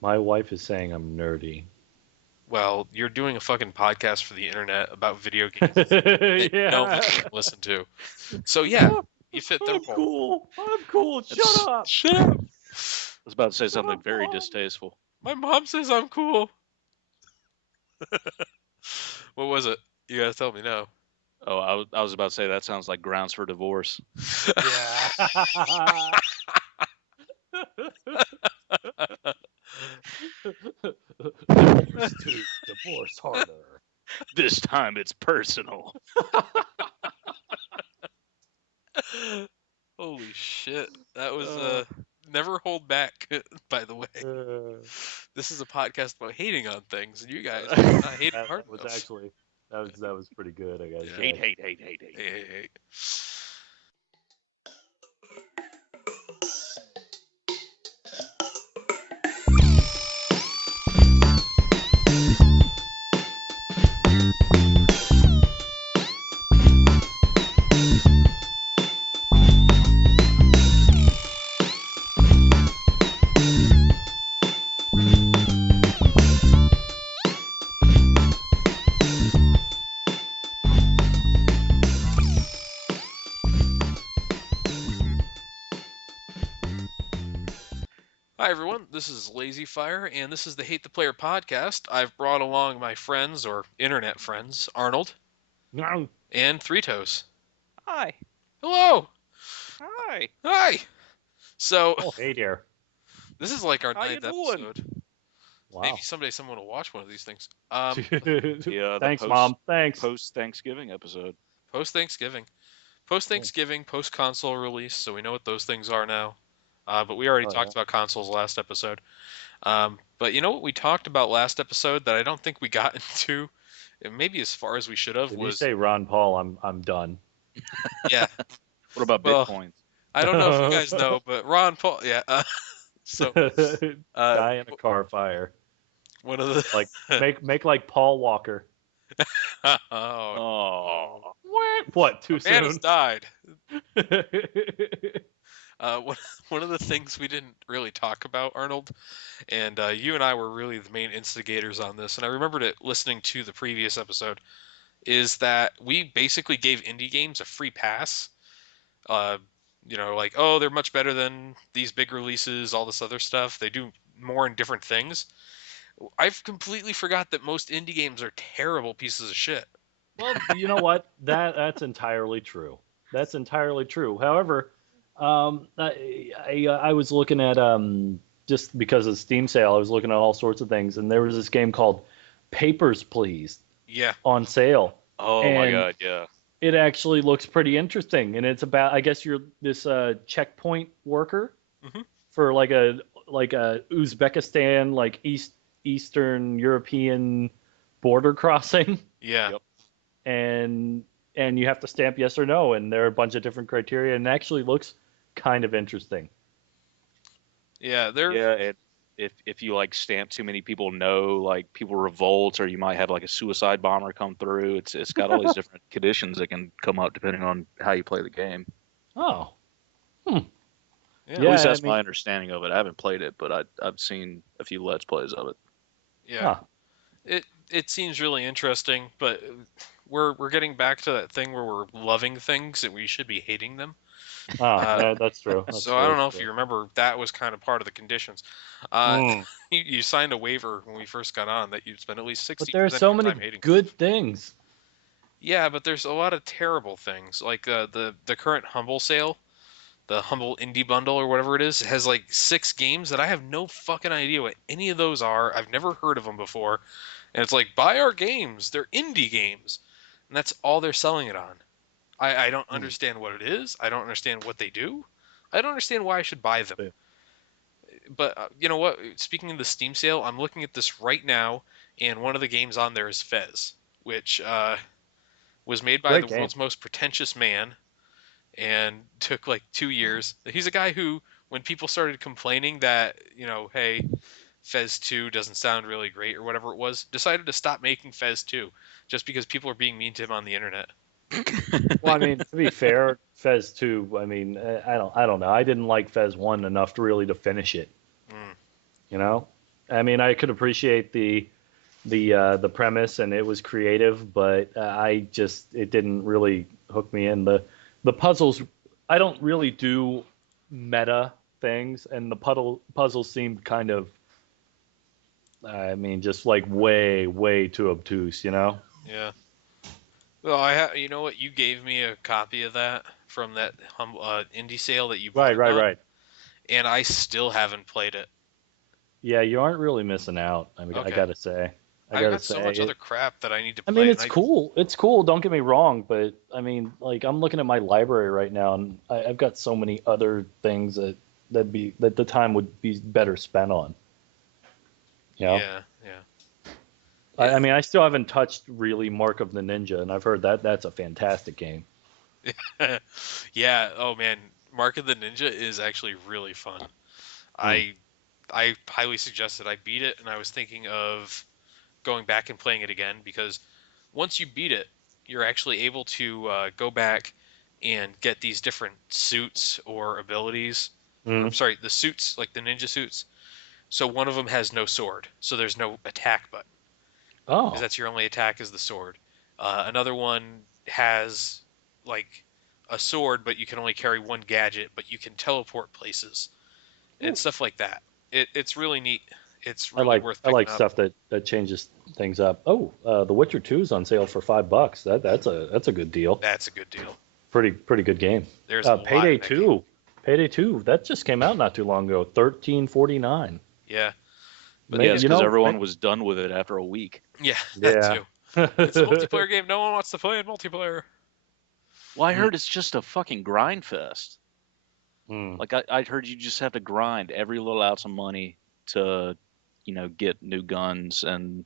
My wife is saying I'm nerdy. Well, you're doing a fucking podcast for the internet about video games that no one Yeah. can listen to. So yeah, you fit the I'm role. cool. I'm cool. Shut It's, I up. Shut up. was about to say Shut something up, very Mom. distasteful. My mom says I'm cool. What was it? You gotta tell me now. Oh, I was about to say that sounds like grounds for divorce. Yeah. Divorce 2. Divorce harder. This time it's personal. Holy shit. That was Uh, never hold back, by the way. Uh, This is a podcast about hating on things, and you guys are not hating hard that was enough. actually that was pretty good, I gotta Yeah. hate, say. hate, hate, hate, hate. Hey, hey, hey. Hi, everyone. This is Lazy Fire, and this is the Hate the Player podcast. I've brought along my friends, or internet friends, Arnold No. and Three Toes. Hi, Hello! hi. Hi! So, Oh, hey there. this is like our How you ninth doing? episode. Wow. Maybe someday someone will watch one of these things. The Thanks, Mom. Thanks. post Thanksgiving episode. Post Thanksgiving. Post Thanksgiving, post console release, so we know what those things are now. But we already Oh, talked yeah. about consoles last episode. But you know what we talked about last episode that I don't think we got into, and maybe as far as we should have, If you was say Ron Paul, I'm done. yeah. What about Well, bitcoins? I don't know if you guys know, but Ron Paul, yeah. So uh, Die in a car fire. one of Like the make like Paul Walker. oh Oh, no, What? Too a man has soon? died. One one of the things we didn't really talk about, Arnold, and you and I were really the main instigators on this, and I remembered it listening to the previous episode, is that we basically gave indie games a free pass. Uh, like, oh, they're much better than these big releases, all this other stuff. They do more in different things. I've completely forgot that most indie games are terrible pieces of shit. Well, you know what? That's entirely true. That's entirely true. However, I was looking at just because of Steam sale, I was looking at all sorts of things, and there was this game called Papers, Please Yeah. on sale, oh my and God, yeah. it actually looks pretty interesting. And it's about, I guess you're this checkpoint worker Hmm. for like a Uzbekistan, like Eastern European border crossing. Yeah. Yep. and you have to stamp yes or no, and there are a bunch of different criteria, and it actually looks kind of interesting. Yeah. They're Yeah, and if you like stamp too many people no, like people revolt, or you might have like a suicide bomber come through. It's got all these different conditions that can come up depending on how you play the game. Oh, hmm. yeah. At least Yeah, I that's mean, my understanding of it. I haven't played it, but I've seen a few let's plays of it. Yeah. huh. It seems really interesting, but we're getting back to that thing where we're loving things and we should be hating them. Oh, Uh, yeah, that's true. That's so I very don't know if true. you remember that was kind of part of the conditions. Uh, Mm. you signed a waiver when we first got on that you'd spend at least But there are 60% of so your many time hating good stuff. things. Yeah, but there's a lot of terrible things. Like the current Humble sale, the Humble Indie Bundle or whatever it is, has like 6 games that I have no fucking idea what any of those are. I've never heard of them before. And it's like, buy our games. They're indie games. And that's all they're selling it on. I don't Hmm. understand what it is. I don't understand what they do. I don't understand why I should buy them. Yeah. But you know what? Speaking of the Steam sale, I'm looking at this right now, and one of the games on there is Fez, which was made by Great the game. world's most pretentious man and took like 2 years. He's a guy who, when people started complaining that, hey, Fez 2 doesn't sound really great or whatever it was, decided to stop making Fez 2 just because people are being mean to him on the internet. Well, I mean, to be fair, Fez 2, I mean, I don't know. I didn't like Fez 1 enough to really to finish it, Mm. you know? I mean, I could appreciate the premise and it was creative, but it didn't really hook me in. The puzzles, I don't really do meta things, and the puzzles seemed kind of, I mean, just like way too obtuse, you know? Yeah. Well, you know what? You gave me a copy of that from that indie sale that you bought Right, it right, on, right. and I still haven't played it. Yeah, you aren't really missing out. I mean, I Okay. gotta say, I I've gotta got so much say other crap that I need to I mean, play, and it's cool. It's cool. Don't get me wrong, but I mean, like I'm looking at my library right now, and I've got so many other things that the time would be better spent on. You know, yeah, yeah. I mean, I still haven't touched really Mark of the Ninja, and I've heard that that's a fantastic game. Yeah. Oh man, Mark of the Ninja is actually really fun. Hmm. I I highly suggested I beat it, and I was thinking of going back and playing it again because once you beat it, you're actually able to go back and get these different suits or abilities. Or Hmm. I'm sorry, the suits, like the ninja suits. So one of them has no sword, so there's no attack button because Oh, that's your only attack is the sword. Another one has like a sword, but you can only carry one gadget, but you can teleport places and ooh. stuff like that. It's really neat. It's I really like worth I picking like up. stuff that changes things up. Oh, The Witcher 2 is on sale for $5. That's a good deal. That's a good deal. Pretty good game. There's a lot Payday in that game. 2. Payday 2. That just came out not too long ago. 13.49. Yeah, but Yes, You because know, everyone was done with it after a week. yeah, that yeah. too. It's a multiplayer game. No one wants to play in multiplayer. Well, I Mm, heard it's just a fucking grind fest. mm. Like I heard you just have to grind every little ounce of money to, get new guns and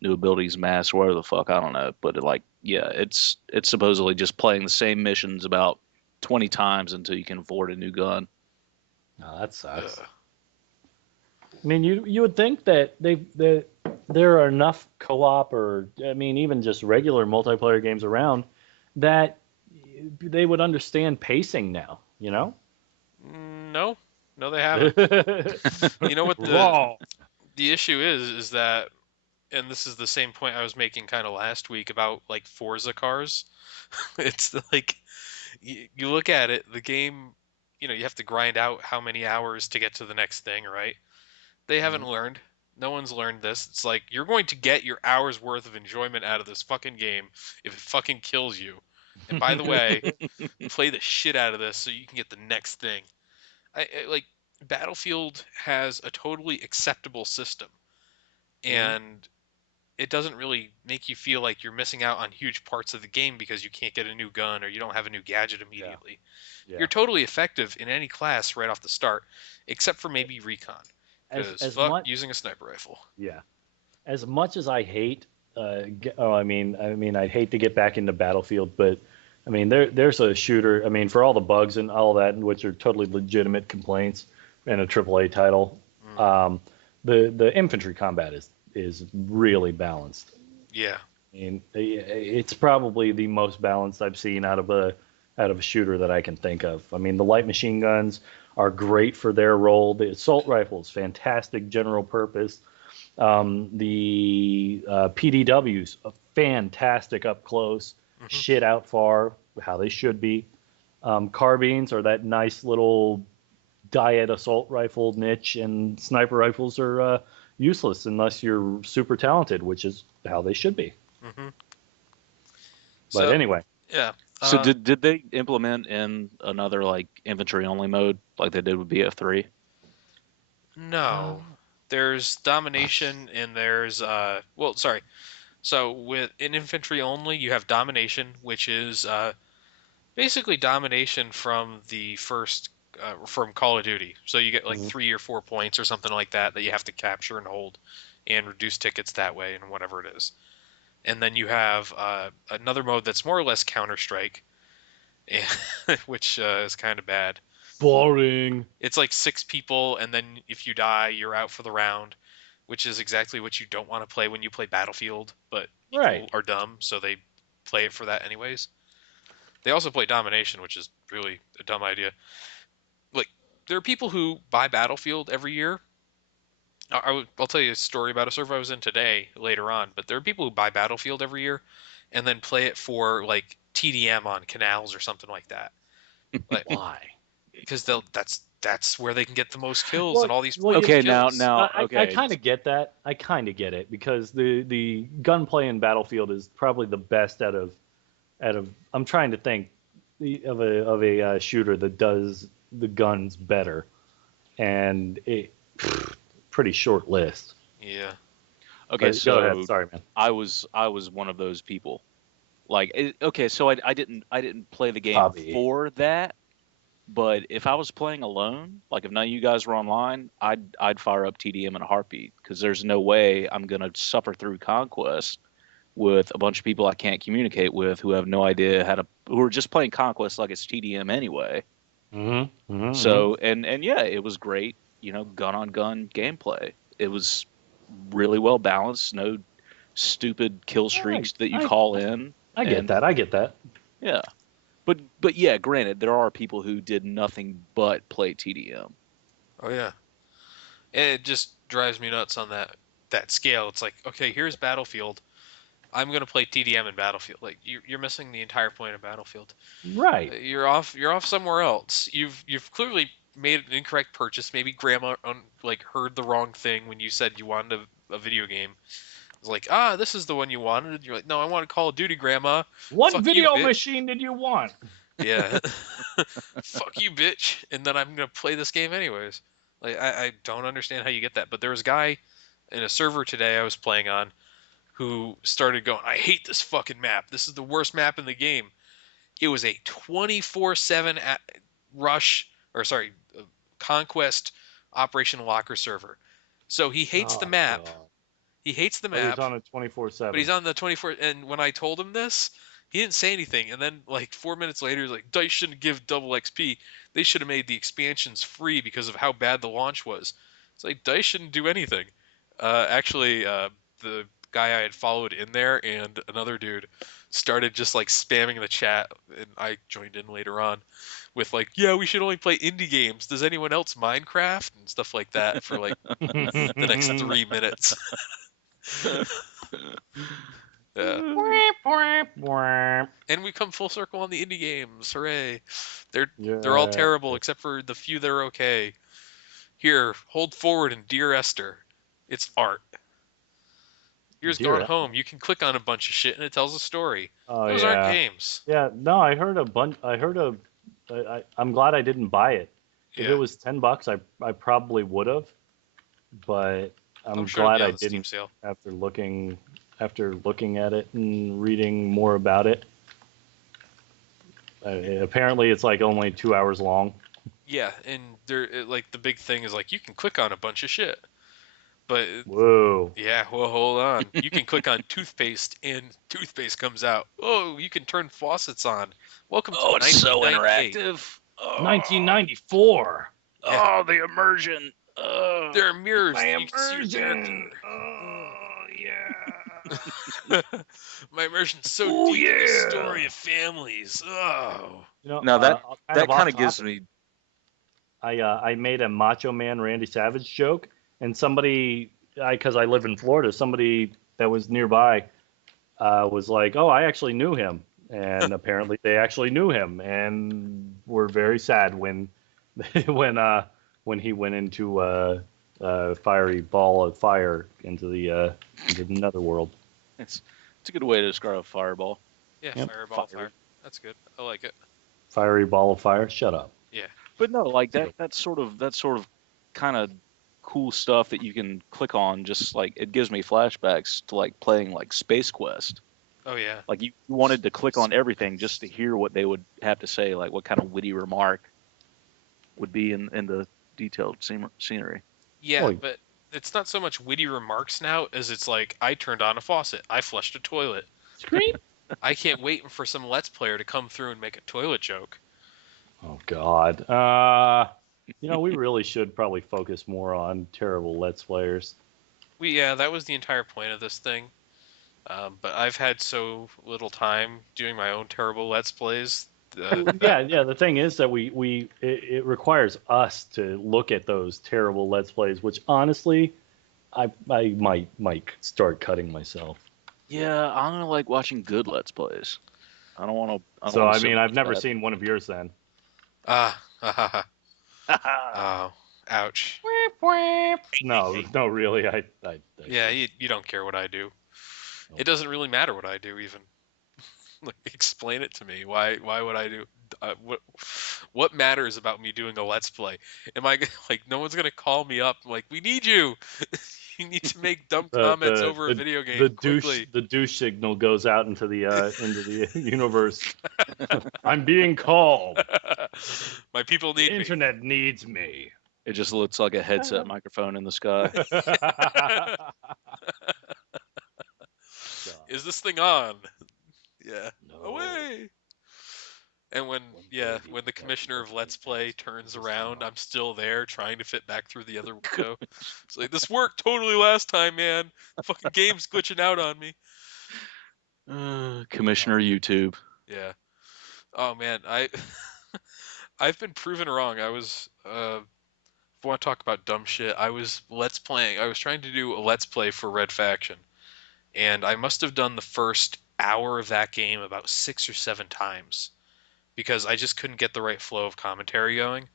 new abilities, mass, whatever the fuck, I don't know. But yeah, it's supposedly just playing the same missions about 20 times until you can afford a new gun. Oh, that sucks. Ugh. I mean, you would think that there are enough co-op or I mean even just regular multiplayer games around that they would understand pacing now, you know? No, no, they haven't. You know what Raw. the issue is that, and this is the same point I was making kind of last week about like Forza cars. It's like you look at it, the game, you have to grind out how many hours to get to the next thing, right? They haven't Mhm. learned. No one's learned this. It's like you're going to get your hours worth of enjoyment out of this fucking game if it fucking kills you. And by the way, play the shit out of this so you can get the next thing. Like Battlefield has a totally acceptable system, Mhm. and it doesn't really make you feel like you're missing out on huge parts of the game because you can't get a new gun or you don't have a new gadget Yeah. immediately. You're Yeah. totally effective in any class right off the start, except for maybe recon, because As fuck much using a sniper rifle. Yeah. As much as I hate, I mean, I'd hate to get back into Battlefield, but I mean, there's a shooter. I mean, for all the bugs and all that, which are totally legitimate complaints in a AAA title, Mm, um, the infantry combat is really balanced. yeah. I mean, it's probably the most balanced I've seen out of a shooter that I can think of. I mean, the light machine guns are great for their role. The assault rifle is fantastic general purpose. The PDWs, fantastic up close, Hmm. shit out far, how they should be. Carbines are that nice little diet assault rifle niche, and sniper rifles are useless unless you're super talented, which is how they should be. Hmm. But So anyway, yeah. So Uh, did they implement in another like infantry only mode like they did with BF3? no. There's domination and there's well, sorry. So with in infantry only, you have domination, which is basically domination from the first from Call of Duty. So you get like Mhm. 3 or 4 points or something like that that you have to capture and hold, and reduce tickets that way and whatever it is. And then you have another mode that's more or less Counter Strike, which is kind of bad. Boring. It's like 6 people, and then if you die, you're out for the round, which is exactly what you don't want to play when you play Battlefield. But Right. people are dumb, so they play it for that anyways. They also play Domination, which is really a dumb idea. Like, there are people who buy Battlefield every year I'll tell you a story about a server I was in today later on. But there are people who buy Battlefield every year, and then play it for like TDM on canals or something like that. Like Why? because that's where they can get the most kills Well, and all these well, points Okay, and kills. I okay. kind of get that. I kind of get it because the gunplay in Battlefield is probably the best out of. I'm trying to think of a shooter that does the guns better, and it pretty short list. Yeah. Okay, But go ahead. so Sorry, man. I was one of those people. Like, okay, so I didn't play the game Hobby. for that, but if I was playing alone, like if none of you guys were online, I'd fire up TDM in a heartbeat because there's no way I'm gonna suffer through Conquest with a bunch of people I can't communicate with who have no idea who are just playing Conquest like it's TDM anyway. Mm-hmm. Mm-hmm. So and yeah, it was great, gun on gun gameplay. It was really well balanced, no stupid kill streaks that you call in. I get And that. I get that. yeah. But yeah, granted, there are people who did nothing but play TDM. Oh yeah. And it just drives me nuts on that scale. It's like, okay, here's Battlefield. I'm gonna play TDM in Battlefield. Like you're missing the entire point of Battlefield. Right. You're off somewhere else. You've clearly made an incorrect purchase. Maybe grandma like heard the wrong thing when you said you wanted a video game. It's like, this is the one you wanted. You're like, no, I want Call of Duty, grandma. What Fuck you, video bitch. machine did you want? Yeah. Fuck you, bitch. And then I'm gonna play this game anyways. Like I don't understand how you get that. But there was a guy in a server today I was playing on who started going, I hate this fucking map. This is the worst map in the game. It was a 24/7 rush, or sorry, conquest Operation Locker server. So he hates the map. God. He hates the But he's map, on it but 24/7. he's on the 24. And when I told him this, he didn't say anything. And then like 4 minutes later, he's like, Dice shouldn't give double XP. They should have made the expansions free because of how bad the launch was. It's like Dice shouldn't do anything. Actually, the guy I had followed in there and another dude started just like spamming the chat, and I joined in later on with like, yeah, we should only play indie games. Does anyone else Minecraft and stuff like that for like the next 3 minutes? Yeah. And we come full circle on the indie games. Hooray! They're all terrible except for the few that are okay. Here, hold forward and Dear Esther. It's art. Here's Dear Gone Home. You can click on a bunch of shit and it tells a story. Oh, Those yeah. aren't games. Yeah, no, I heard a bunch. I'm glad I didn't buy it. If Yeah. it was $10, I probably would have. But I'm sure glad it'll be I on the Steam didn't sale. after looking at it and reading more about it. Apparently, it's like only 2 hours long. Yeah, and like the big thing is like you can click on a bunch of shit. But Whoa. yeah, well, hold on. You can click on toothpaste and toothpaste comes out. Oh, you can turn faucets on. Welcome to it's so 1998. interactive. 1994. Yeah. Oh, the immersion. There are mirrors. My that you can see your immersion. Oh, yeah. My immersion's so Oh, deep in the yeah. story of families. Oh. Now that kind kind of of gives me. I made a Macho Man Randy Savage joke, and somebody, because I live in Florida, somebody that was nearby was like, "Oh, I actually knew him," and apparently they actually knew him, and were very sad when when he went into a fiery ball of fire into the netherworld. It's a good way to describe a fireball. Yeah, Yep. fireball Fire. fire. That's good. I like it. Fiery ball of fire. Shut up. Yeah. But no, like that's sort of kind of cool stuff that you can click on. Just like it gives me flashbacks to like playing like Space Quest. Oh yeah. Like you wanted to click on everything just to hear what they would have to say, like what kind of witty remark would be in the detailed scenery. Yeah, Boy. but it's not so much witty remarks now as it's like I turned on a faucet, I flushed a toilet. Scream. I can't wait for some Let's Player to come through and make a toilet joke. Oh God. We really should probably focus more on terrible Let's Players. Yeah, that was the entire point of this thing. But I've had so little time doing my own terrible Let's Plays. Yeah. The thing is that it requires us to look at those terrible Let's Plays, which honestly, I might start cutting myself. Yeah, I don't like watching good Let's Plays. I don't want to. So I mean, I've never seen one of yours then. Ha ha. Oh, ouch. No, really. Yeah, you don't care what I do. Nope. It doesn't really matter what I do, even. Like, explain it to me. Why would I do? What matters about me doing a Let's Play? Am I like no one's gonna call me up like we need you? You need to make dumb comments over a video game quickly. The douche signal goes out into the universe. I'm being called. My people The need me. internet needs me. It just looks like a headset microphone in the sky. Is this thing on? Yeah. No. Away. And when the commissioner of Let's Play turns around, I'm still there trying to fit back through the other window. It's like, this worked totally last time, man. Fucking game's glitching out on me. Commissioner YouTube. Yeah. Oh man, I've been proven wrong. I was if I want to talk about dumb shit, I was trying to do a Let's Play for Red Faction. And I must have done the first hour of that game about 6 or 7 times. Because I just couldn't get the right flow of commentary going,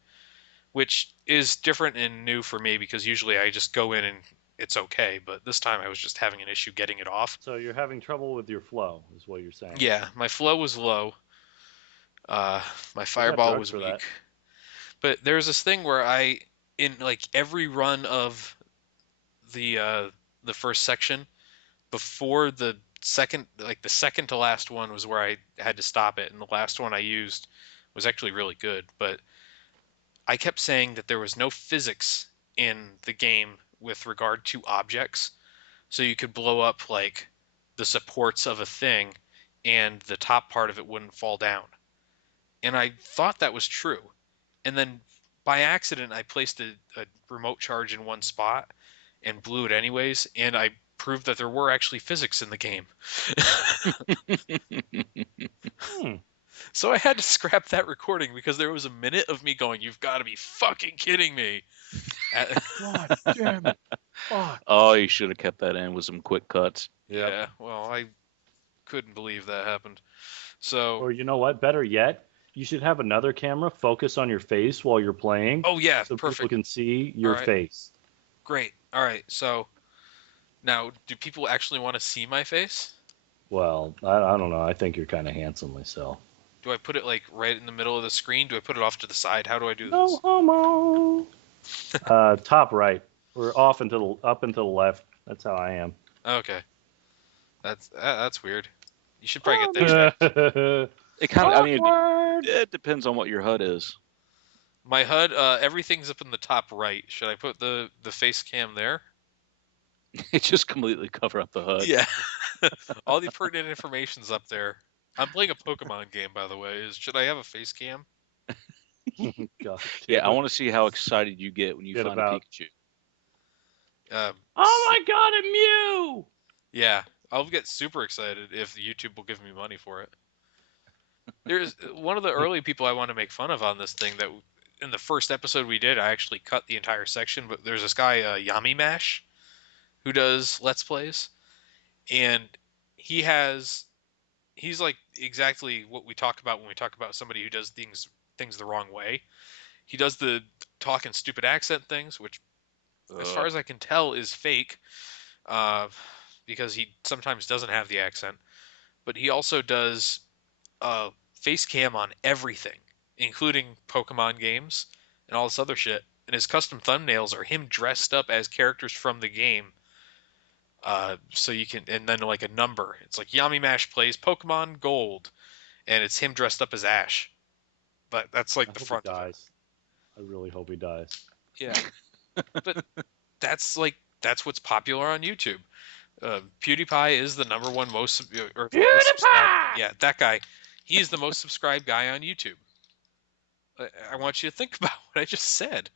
which is different and new for me because usually I just go in and it's okay, but this time I was just having an issue getting it off. So you're having trouble with your flow, is what you're saying? Yeah, my flow was low. My fireball was weak. But there's this thing where in like every run of the first section, before the second to last one was where I had to stop it, and the last one I used was actually really good, but I kept saying that there was no physics in the game with regard to objects, so you could blow up like the supports of a thing and the top part of it wouldn't fall down. And I thought that was true, and then by accident I placed a remote charge in one spot and blew it anyways, and I proved that there were actually physics in the game. So I had to scrap that recording because there was a minute of me going, "You've got to be fucking kidding me!" God damn it! Fuck. Oh, you should have kept that in with some quick cuts. Yeah, well, I couldn't believe that happened. So, Or you know what? Better yet, you should have another camera focus on your face while you're playing. oh yeah, so perfect, people can see your Alright. face. great. All right, so now, do people actually want to see my face? Well, I don't know. I think you're kind of handsome myself. Do I put it like right in the middle of the screen? Do I put it off to the side? How do I do No this? homo. Top right. Or up and to the left. That's how I am. Okay, that's weird. You should probably get that checked. It kind of, I mean, Awkward. it depends on what your HUD is. My HUD, everything's up in the top right. Should I put the face cam there? It just completely cover up the HUD. Yeah. All the pertinent information's up there. I'm playing a Pokemon game, by the way. Should I have a face cam? God. Yeah, I want to see how excited you get when you find a Pikachu. Oh my God, a Mew! Yeah, I'll get super excited if YouTube will give me money for it. There's one of the early people I want to make fun of on this thing that in the first episode we did, I actually cut the entire section, but there's this guy, Yami Mash, who does Let's Plays, and he's like exactly what we talk about when we talk about somebody who does things the wrong way. He does the talking stupid accent things, which, as far as I can tell, is fake, because he sometimes doesn't have the accent. But he also does face cam on everything, including Pokemon games and all this other shit. And his custom thumbnails are him dressed up as characters from the game. So you can, and then like a number. It's like Yami Mash plays Pokemon Gold, and it's him dressed up as Ash. But that's like the front of it. I really hope he dies. Yeah, but that's what's popular on YouTube. PewDiePie is the number one most yeah, that guy. He's the most subscribed guy on YouTube. I want you to think about what I just said.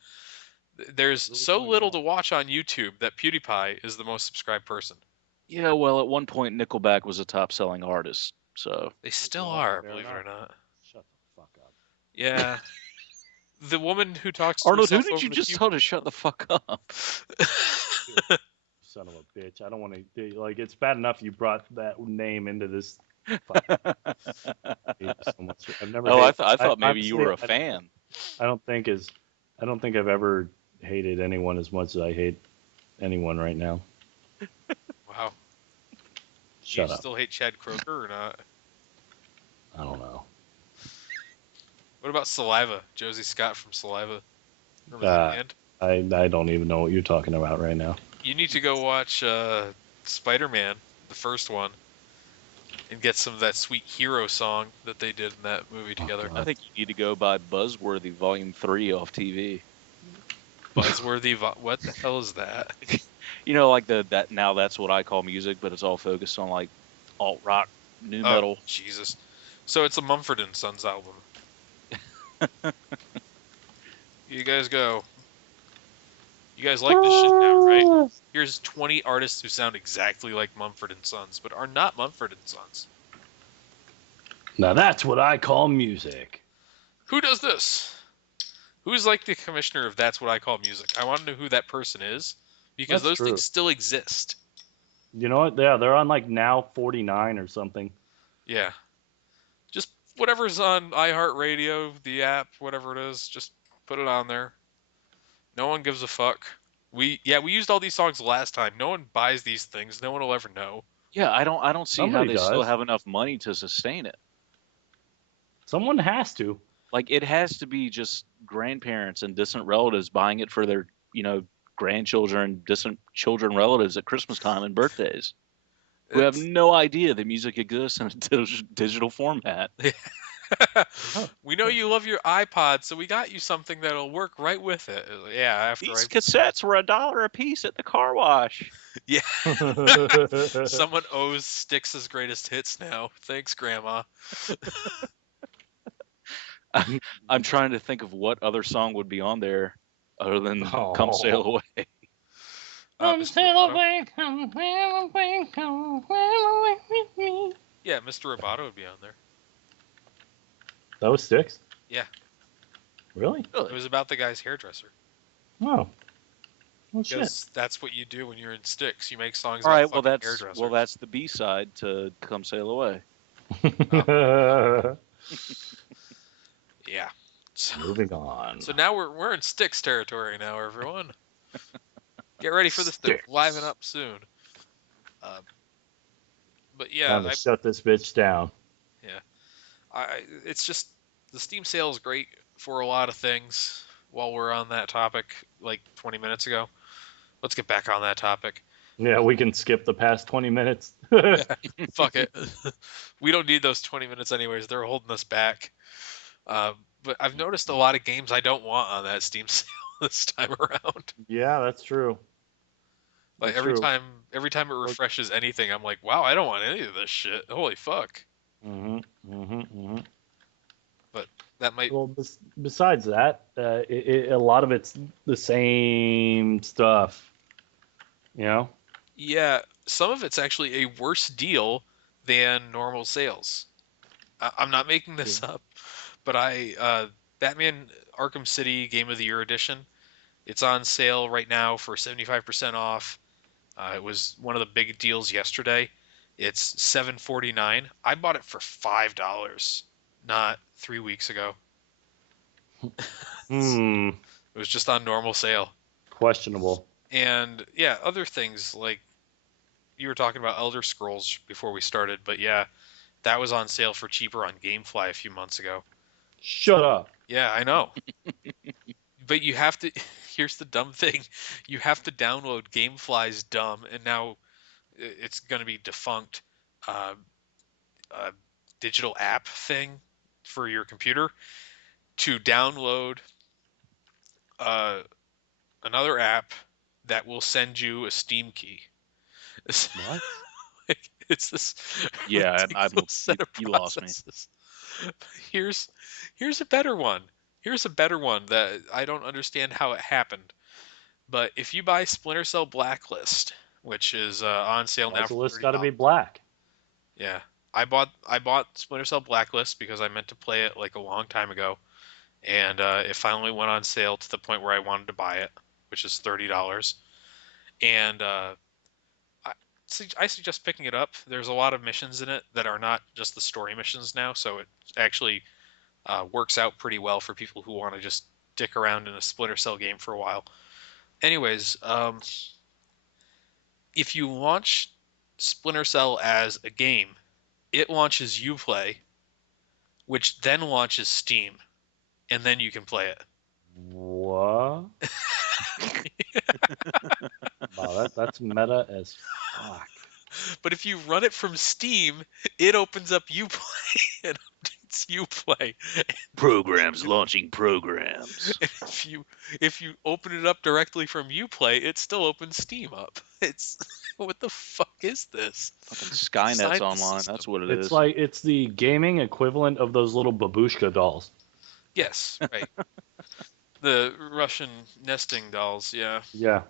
There's so little to watch on YouTube that PewDiePie is the most subscribed person. Yeah, well, at one point, Nickelback was a top-selling artist, so... They still are, believe it or not. Shut the fuck up. Yeah. The woman who talks to Arnold, who herself did over you the just tell to shut the fuck up? son of a bitch. I don't want to, like, it's bad enough you brought that name into this. I hate you so much. I've never Oh, hated, I thought maybe you honestly, were a fan. I don't think I've ever hated anyone as much as I hate anyone right now. Wow. Shut you up. still hate Chad Kroger or not? I don't know. What about Saliva? Josie Scott from Saliva. Remember Uh, that band? I don't even know what you're talking about right now. You need to go watch Spider-Man, the first one, and get some of that sweet hero song that they did in that movie together. God. I think you need to go buy Buzzworthy Volume 3 off TV. Buzzworthy. What the hell is that? You know, like that now that's what I call music, but it's all focused on like alt rock, new metal. Oh, Jesus. So it's a Mumford and Sons album. You guys go. You guys like this shit now, right? Here's 20 artists who sound exactly like Mumford and Sons, but are not Mumford and Sons. Now that's what I call music. Who does this? Who's like the commissioner of That's What I Call Music? I want to know who that person is, because That's those true. things still exist. You know what? Yeah, they're on like Now 49 or something. Yeah. Just whatever's on iHeartRadio, the app, whatever it is, just put it on there. No one gives a fuck. We used all these songs last time. No one buys these things. No one will ever know. Yeah, I don't see how Somebody they still does. have enough money to sustain it. Someone has to. Like it has to be just grandparents and distant relatives buying it for their, grandchildren, distant children, relatives at Christmas time and birthdays. Who have It's- no idea that music exists in a digital format. We know you love your iPod, so we got you something that'll work right with it. Yeah, after These cassettes were $1 a piece at the car wash. someone owes Styx's greatest hits now. Thanks, Grandma. I'm trying to think of what other song would be on there other than Oh. Come Sail Away. Mr. Roboto? Yeah, Mr. Roboto would be on there. That was Styx? Yeah. Really? It was about the guy's hairdresser. Oh. Well, shit. Because that's what you do when you're in Styx. You make songs All about right, well fucking hairdressers. that's the B side to Come Sail Away. Yeah. So, Moving on. so now we're in Styx territory now, everyone. Get ready for this to Styx. liven up soon. But yeah, Time to shut this bitch down. it's just the Steam sale is great for a lot of things. While we're on that topic, like 20 minutes ago, let's get back on that topic. Yeah, we can skip the past 20 minutes. Fuck it. We don't need those 20 minutes anyways. They're holding us back. But I've noticed a lot of games I don't want on that Steam sale this time around. Yeah, that's true. Like That's every true. time it refreshes anything, I'm like, wow, I don't want any of this shit. Holy fuck. That might Well, besides that, a lot of it's the same stuff. You know? Yeah, some of it's actually a worse deal than normal sales. I'm not making this up, but Batman Arkham City Game of the Year edition, it's on sale right now for 75% off. It was one of the big deals yesterday. It's $7.49. I bought it for $5, not 3 weeks ago. It was just on normal sale. Questionable. And yeah, other things like you were talking about Elder Scrolls before we started, but yeah, that was on sale for cheaper on GameFly a few months ago. Shut up. Yeah, I know. But you have to. Here's the dumb thing: you have to download GameFly's dumb, and now it's going to be defunct digital app thing for your computer to download another app that will send you a Steam key. What? It's this Yeah, ridiculous set of you lost me. processes. Here's a better one. Here's a better one that I don't understand how it happened. But if you buy Splinter Cell Blacklist, which is on sale now The for list got to be $30. black. Yeah, I bought Splinter Cell Blacklist because I meant to play it like a long time ago, and it finally went on sale to the point where I wanted to buy it, which is $30. And I suggest picking it up. There's a lot of missions in it that are not just the story missions now, so it actually works out pretty well for people who want to just dick around in a Splinter Cell game for a while. Anyways, if you launch Splinter Cell as a game, it launches Uplay, which then launches Steam, and then you can play it. What? Wow, that's meta as fuck. But if you run it from Steam, it opens up Uplay and updates Uplay. Programs launching programs. If you open it up directly from Uplay, it still opens Steam up. It's what the fuck is this? Fucking Skynet's Inside the online. system. That's what it It's is. like it's the gaming equivalent of those little babushka dolls. Yes, right. The Russian nesting dolls, yeah. Yeah.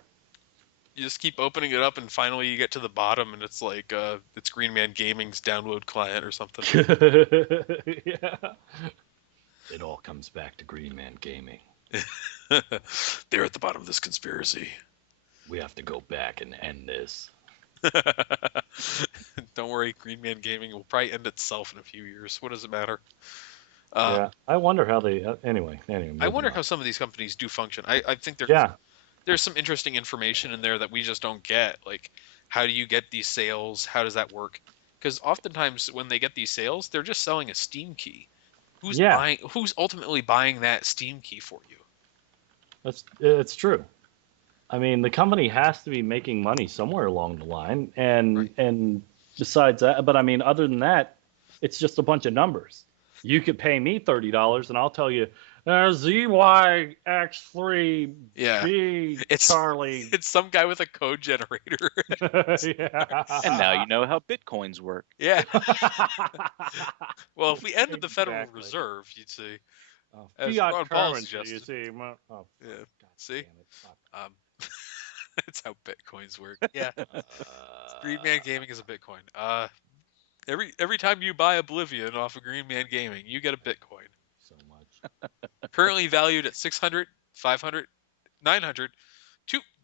You just keep opening it up, and finally you get to the bottom, and it's like it's Green Man Gaming's download client or something. Yeah. It all comes back to Green Man Gaming. They're at the bottom of this conspiracy. We have to go back and end this. Don't worry, Green Man Gaming will probably end itself in a few years. What does it matter? Yeah. I wonder how they. Anyway. I moving wonder on. how some of these companies do function. I think Yeah. there's some interesting information in there that we just don't get. Like, how do you get these sales? How does that work? Because oftentimes when they get these sales, they're just selling a Steam key. Who's ultimately buying that Steam key for you? It's true. I mean, the company has to be making money somewhere along the line, and Right. and besides that, but I mean, other than that, it's just a bunch of numbers. You could pay me $30, and I'll tell you, ZYX3B Yeah. It's- Charlie. It's some guy with a code generator. Yeah. And now you know how bitcoins work. Yeah. Well, if we ended the Federal Exactly. Reserve, you'd see. Oh, as fiat Ron Paul currency, you suggested. see. Oh, God Yeah. damn See? it. Fuck. That's how bitcoins work. Yeah. Green Man Gaming is a Bitcoin. Every time you buy Oblivion off of Green Man Gaming, you get a Bitcoin. So much. Currently valued at 600, 500, 900,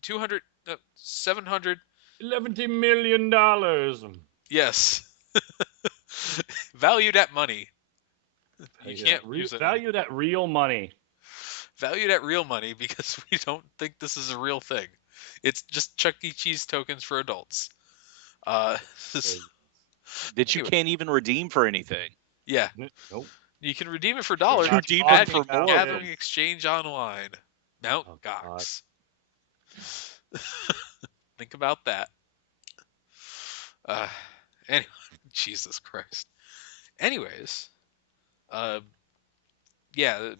200, 700. $11 million. Yes. Valued at money. You can't use it. Valued at real money. Valued at real money because we don't think this is a real thing. It's just Chuck E. Cheese tokens for adults. That you Anyway. can't even redeem for anything. Yeah, Nope. you can redeem it for dollars. not Redeem talking it for about more. Gathering Exchange Online. Mount Oh, God. Gox. Think about that. Anyway, Jesus Christ. Anyways, yeah,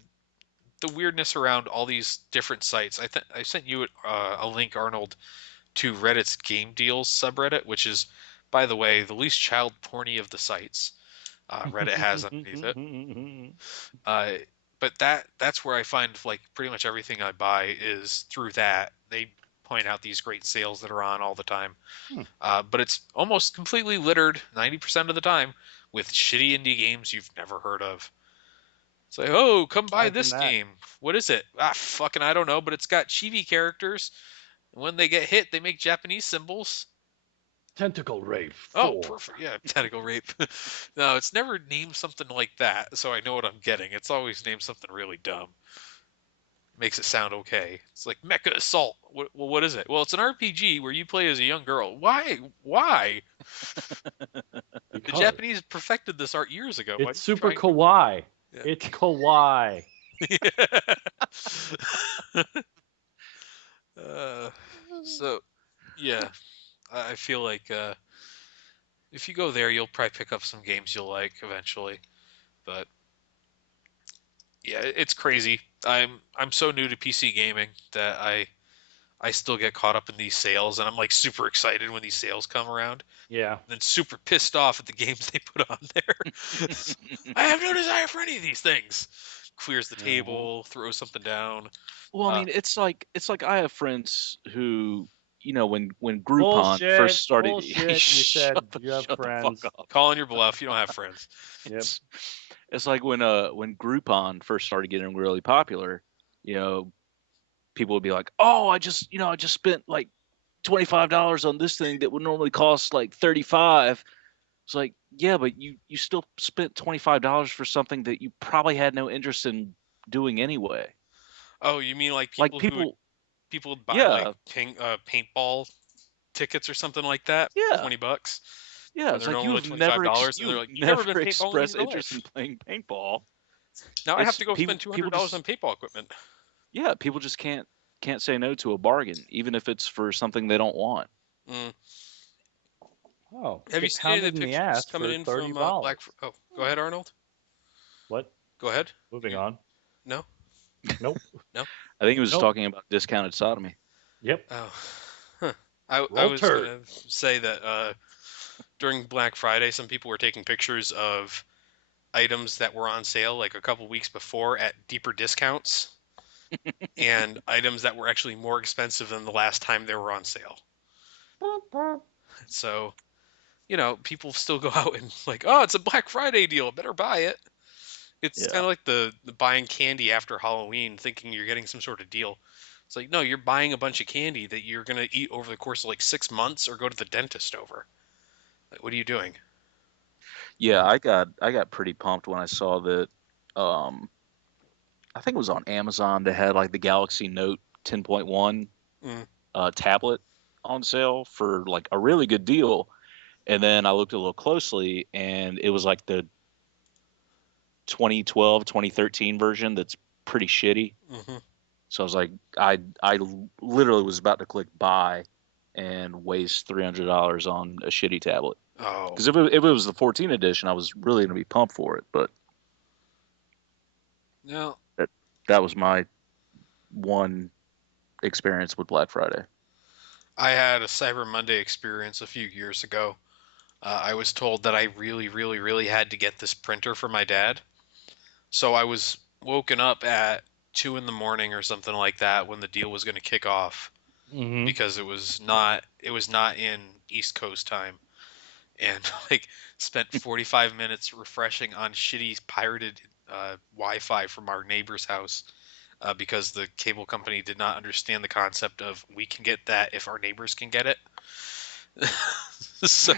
the weirdness around all these different sites. I sent you a link, Arnold, to Reddit's Game Deals subreddit, which is, by the way, the least child porny of the sites. Reddit has underneath it. But that's where I find like pretty much everything I buy is through that. They point out these great sales that are on all the time. But it's almost completely littered 90% of the time with shitty indie games you've never heard of. It's like, oh, come buy Imagine this that. game. What is it? Fucking I don't know, but it's got chibi characters. When they get hit, they make Japanese symbols. Tentacle rape. Oh, 4. perfect. Yeah, tentacle rape. No, it's never named something like that, so I know what I'm getting. It's always named something really dumb. Makes it sound okay. It's like Mecha Assault. What is it? Well, it's an RPG where you play as a young girl. Why? The Because Japanese perfected this art years ago. Why It's are you super trying- kawaii. Yeah. It's kawaii. So, yeah, I feel like if you go there, you'll probably pick up some games you'll like eventually. But yeah, it's crazy. I'm so new to PC gaming that I still get caught up in these sales, and I'm like super excited when these sales come around, Yeah. and then super pissed off at the games they put on there. I have no desire for any of these things. Clears the table, throws something down. Well, I mean, it's like I have friends who, you know, when Groupon Bullshit. first started, Bullshit. You Shut said the- you have shut the fuck friends. up. Calling your bluff. You don't have friends. Yep. It's like when Groupon first started getting really popular, you know, people would be like, "Oh, I just spent like $25 on this thing that would normally cost like 35. It's like, yeah, but you still spent $25 for something that you probably had no interest in doing anyway. Oh, you mean like Like people would buy like yeah, paintball tickets or something like that, yeah, $20, yeah. when It's they're like normally $25, and they're like, "You never been paintballing in expressed your interest in life. playing paintball. Now I have It's to go spend people $200 on just paintball equipment." yeah, people just can't say no to a bargain, even if it's for something they don't want. Mm. Oh, Have you get seen any of pounded the in the pictures ass coming for in $30. from Oh, go ahead, Arnold. What? Go ahead. Moving on. No, Nope. no. I think he was Nope. talking about discounted sodomy. Yep. Oh, huh. I Roll was turd. gonna say that during Black Friday, some people were taking pictures of items that were on sale like a couple weeks before at deeper discounts, and items that were actually more expensive than the last time they were on sale. So, people still go out and like, oh, it's a Black Friday deal, better buy it. It's Yeah. kind of like the buying candy after Halloween, thinking you're getting some sort of deal. It's like, no, you're buying a bunch of candy that you're gonna eat over the course of like 6 months, or go to the dentist over. Like, what are you doing? Yeah, I got pretty pumped when I saw that. Um, I think it was on Amazon. They had like the Galaxy Note 10.1 Mm. tablet on sale for like a really good deal. And then I looked a little closely, and it was like the 2012, 2013 version that's pretty shitty. Mm-hmm. So I was like, I literally was about to click buy and waste $300 on a shitty tablet. Oh, Because if it was the 14 edition, I was really going to be pumped for it. But no. that was my one experience with Black Friday. I had a Cyber Monday experience a few years ago. I was told that I really, really, really had to get this printer for my dad. So I was woken up at 2 in the morning or something like that when the deal was going to kick off, Mm-hmm. because it was not in East Coast time, and like spent 45 minutes refreshing on shitty pirated Wi-Fi from our neighbor's house, because the cable company did not understand the concept of we can get that if our neighbors can get it. So,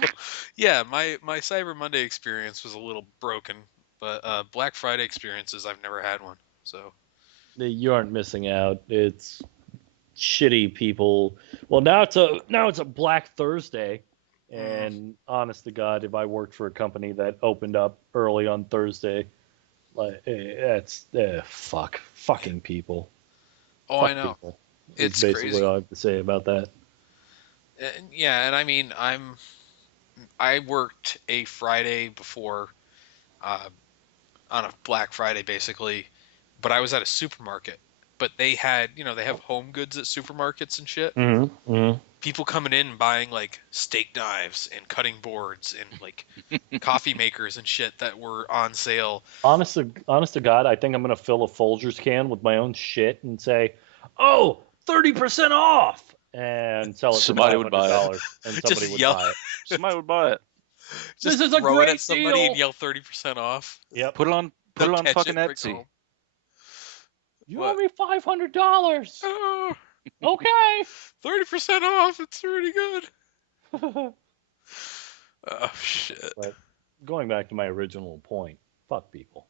yeah, my Cyber Monday experience was a little broken, but Black Friday experiences, I've never had one. So, You aren't missing out. It's shitty people. Well, now it's a Black Thursday, and honest to God, if I worked for a company that opened up early on Thursday, like that's fucking people. oh, Fuck I know. people. It's Is basically crazy. all I have to say about that. Yeah, and I mean, I worked a Friday before, uh, on a Black Friday basically, but I was at a supermarket. But they have home goods at supermarkets and shit. Mm-hmm. Mm-hmm. People coming in and buying like steak knives and cutting boards and like coffee makers and shit that were on sale. Honest to God, I think I'm gonna fill a Folgers can with my own shit and say, "Oh, 30% off," and sell it for Somebody would buy it. $500, and somebody Just would yell. buy it. Somebody would buy it. Just This is a throw it great at somebody and deal. yell 30% off. Yep. Put it on They'll catch fucking it, bring it Etsy. home. You What? owe me $500. Oh, Okay. 30% off. It's pretty good. Oh shit. But going back to my original point, fuck people.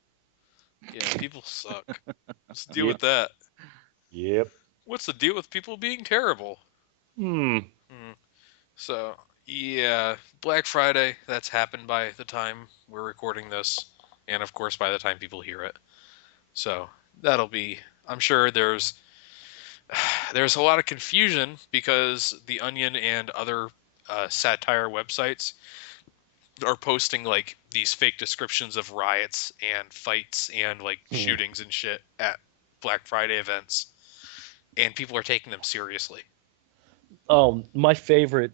Yeah, people suck. Let's deal Yep. with that. Yep. What's the deal with people being terrible? Hmm. So, yeah, Black Friday, that's happened by the time we're recording this, and of course by the time people hear it. So, that'll be, I'm sure there's a lot of confusion because The Onion and other satire websites are posting like these fake descriptions of riots and fights and like shootings and shit at Black Friday events, and people are taking them seriously. Oh, my favorite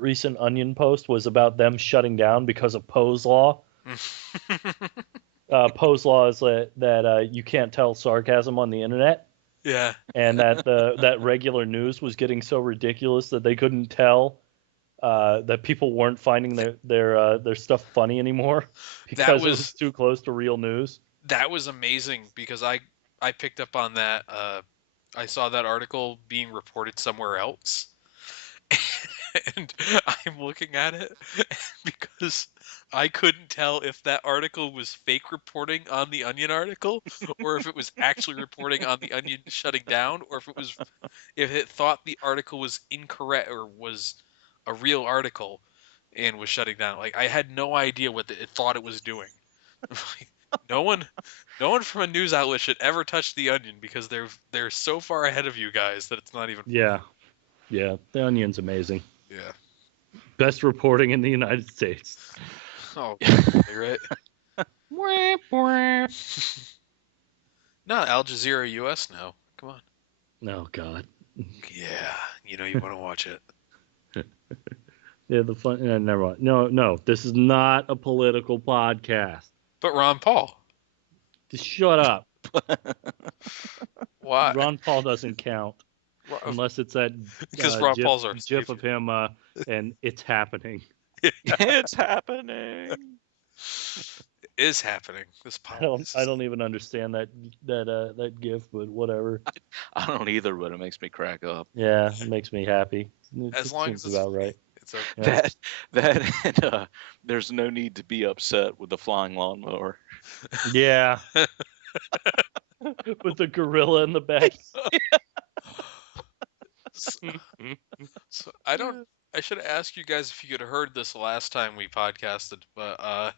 recent Onion post was about them shutting down because of Poe's law. Poe's law is that you can't tell sarcasm on the internet, Yeah. and that regular news was getting so ridiculous that they couldn't tell that people weren't finding their stuff funny anymore because it was too close to real news. That was amazing because I picked up on that. I saw that article being reported somewhere else, And I'm looking at it because I couldn't tell if that article was fake reporting on the Onion article, or if it was actually reporting on the Onion shutting down, or if it thought the article was incorrect or was a real article and was shutting down. Like, I had no idea what it thought it was doing. no one from a news outlet should ever touch the Onion because they're so far ahead of you guys that it's not even. Yeah. Yeah. The Onion's amazing. Yeah. Best reporting in the United States. Oh, you're right. Not Al Jazeera US now. Come on. Oh God. Yeah, you know you want to watch it. Yeah, the fun. Never mind. No. This is not a political podcast. But Ron Paul. Just shut up. Why? Ron Paul doesn't count unless it's that Because Ron GIF, Paul's our GIF of him and it's happening. It's happening. Is happening. This I don't even understand that GIF, but whatever. I don't either, but it makes me crack up. Yeah, it makes me happy. As long as seems it's about right. It's okay. Yeah. And there's no need to be upset with the flying lawnmower. Yeah. With the gorilla in the back. So I should have asked you guys if you could have heard this last time we podcasted, but